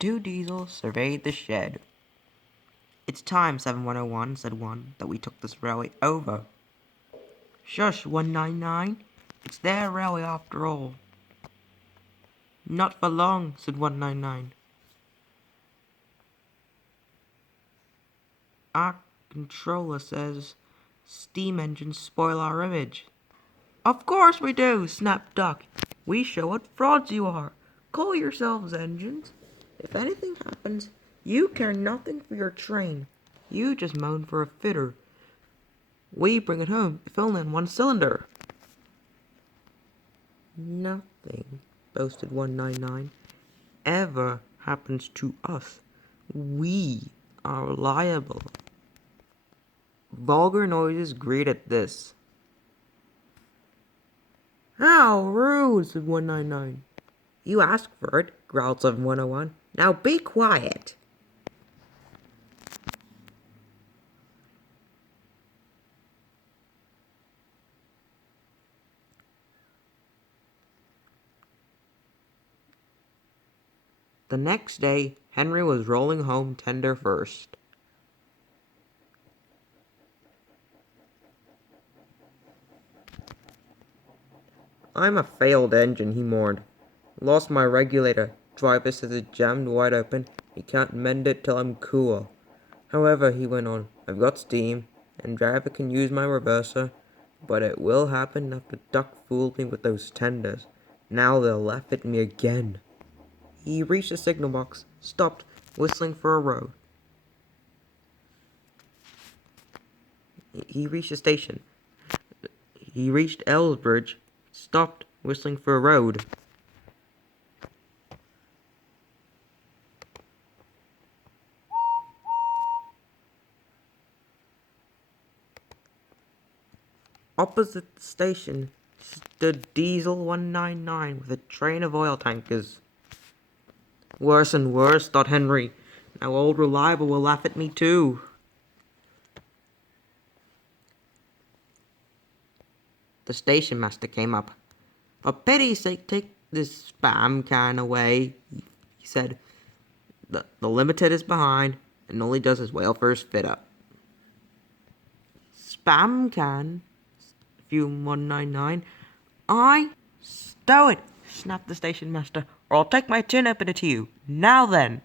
two diesels surveyed the shed. "It's time, 7101, said one, that we took this railway over." "Shush, 199. It's their railway after all." "Not for long," said 199. "Our controller says steam engines spoil our image." "Of course we do," snapped Duck. "We show what frauds you are. Call yourselves engines. If anything happens, you care nothing for your train. You just moan for a fitter. We bring it home, if only on one cylinder." "Nothing," boasted 199, "ever happens to us. We are liable." Vulgar noises greeted this. "How rude," said 199. "You asked for it," growled 7101. "Now be quiet." The next day, Henry was rolling home tender first. "I'm a failed engine," he mourned. "Lost my regulator. Driver says it's jammed wide open. He can't mend it till I'm cool. However," he went on, "I've got steam, and driver can use my reverser. But it will happen after Duck fooled me with those tenders. Now they'll laugh at me again." He reached the signal box, stopped, whistling for a road. He reached the station. He reached Ellsbridge, stopped, whistling for a road. Opposite the station stood Diesel 199 with a train of oil tankers. Worse and worse, thought Henry. Now old Reliable will laugh at me too. The station master came up. "For pity's sake, take this spam can away," he said. The limited is behind, and all he does is wail for his fit up." "Spam can?" fumed 199. "I stow it," snapped the station master, "or I'll take my tin opener to you. Now then."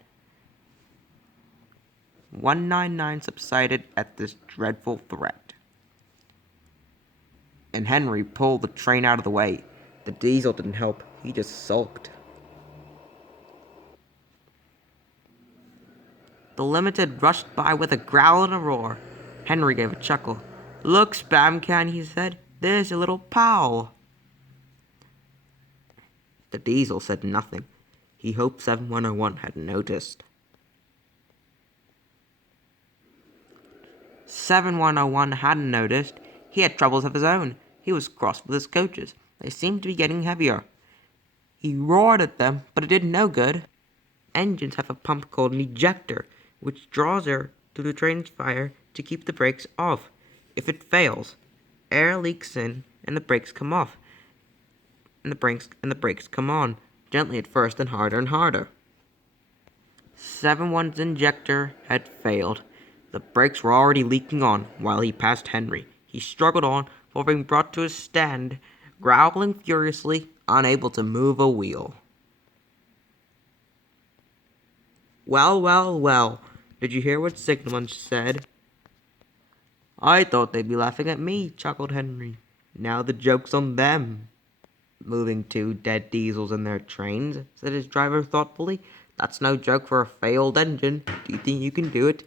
199 subsided at this dreadful threat, and Henry pulled the train out of the way. The diesel didn't help. He just sulked. The limited rushed by with a growl and a roar. Henry gave a chuckle. "Look, Spam Can," he said. "There's your little pal." The diesel said nothing. He hoped 7101 hadn't noticed. 7101 hadn't noticed. He had troubles of his own. He was cross with his coaches. They seemed to be getting heavier. He roared at them, but it did no good. Engines have a pump called an ejector, which draws air through the train's fire to keep the brakes off. If it fails, air leaks in and the brakes come off. And the brakes come on, gently at first and harder. 71's injector had failed. The brakes were already leaking on while he passed Henry. He struggled on before being brought to a stand, growling furiously, unable to move a wheel. Well, did you hear what Signalman said?" "I thought they'd be laughing at me," chuckled Henry. "Now the joke's on them." "Moving two dead diesels in their trains," said his driver thoughtfully. "That's no joke for a failed engine. Do you think you can do it?"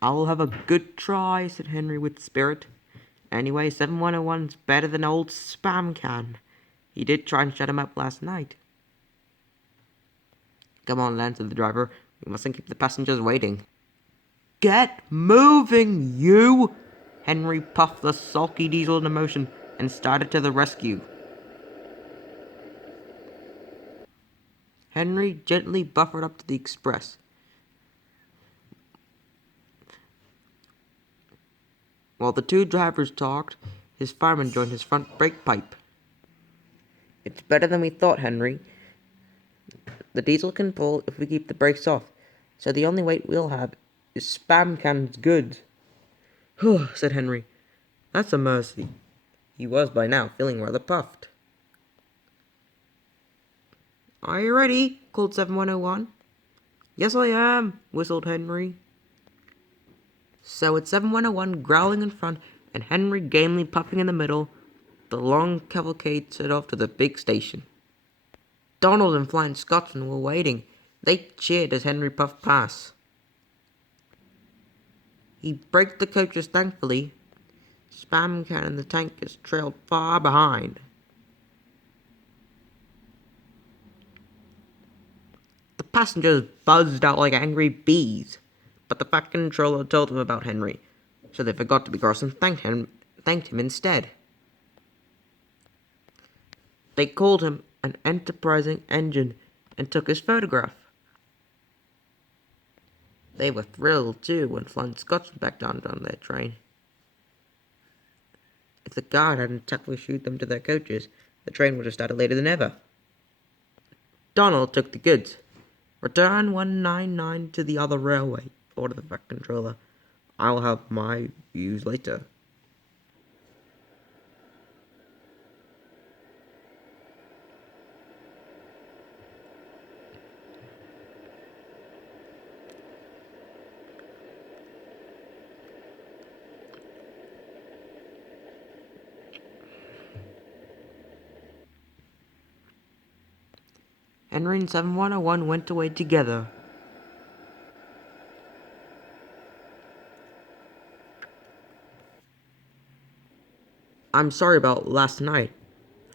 "I'll have a good try," said Henry with spirit. "Anyway, 7101's better than old Spam Can. He did try and shut him up last night." "Come on, then," said the driver. "We mustn't keep the passengers waiting." "Get moving, you!" Henry puffed the sulky diesel into motion and started to the rescue. Henry gently buffered up to the express. While the two drivers talked, his fireman joined his front brake pipe. "It's better than we thought, Henry. The diesel can pull if we keep the brakes off, so the only weight we'll have is Spam Can's goods. "Whew," said Henry. "That's a mercy." He was by now feeling rather puffed. "Are you ready?" called 7101. "Yes, I am," whistled Henry. So with 7101 growling in front and Henry gamely puffing in the middle, the long cavalcade set off to the big station. Donald and Flying Scotsman were waiting. They cheered as Henry puffed past. He braked the coaches thankfully. Spam Can and the tankers trailed far behind. The passengers buzzed out like angry bees, but the Fat Controller told them about Henry, so they forgot to be cross and thanked him instead. They called him an enterprising engine and took his photograph. They were thrilled too when Flying Scotsman backed on their train. If the guard hadn't tactfully shooed them to their coaches, the train would have started later than ever. Donald took the goods. "Return 199 to the other railway," ordered the Fat Controller. "I'll have my views later." Henry and 7101 went away together. "I'm sorry about last night,"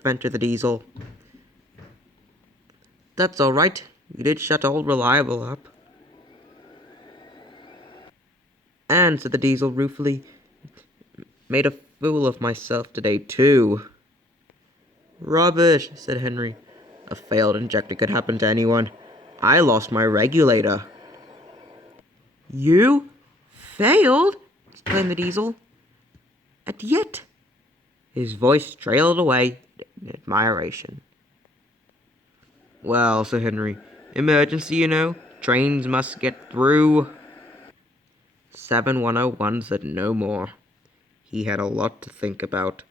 ventured the Diesel. "That's all right. You did shut old Reliable up." "And," said the Diesel ruefully, "made a fool of myself today, too." "Rubbish," said Henry. "A failed injector could happen to anyone. I lost my regulator." "You? Failed?" exclaimed the Diesel. "And yet—" His voice trailed away in admiration. "Well," said Henry, "emergency, you know. Trains must get through." 7101 said no more. He had a lot to think about.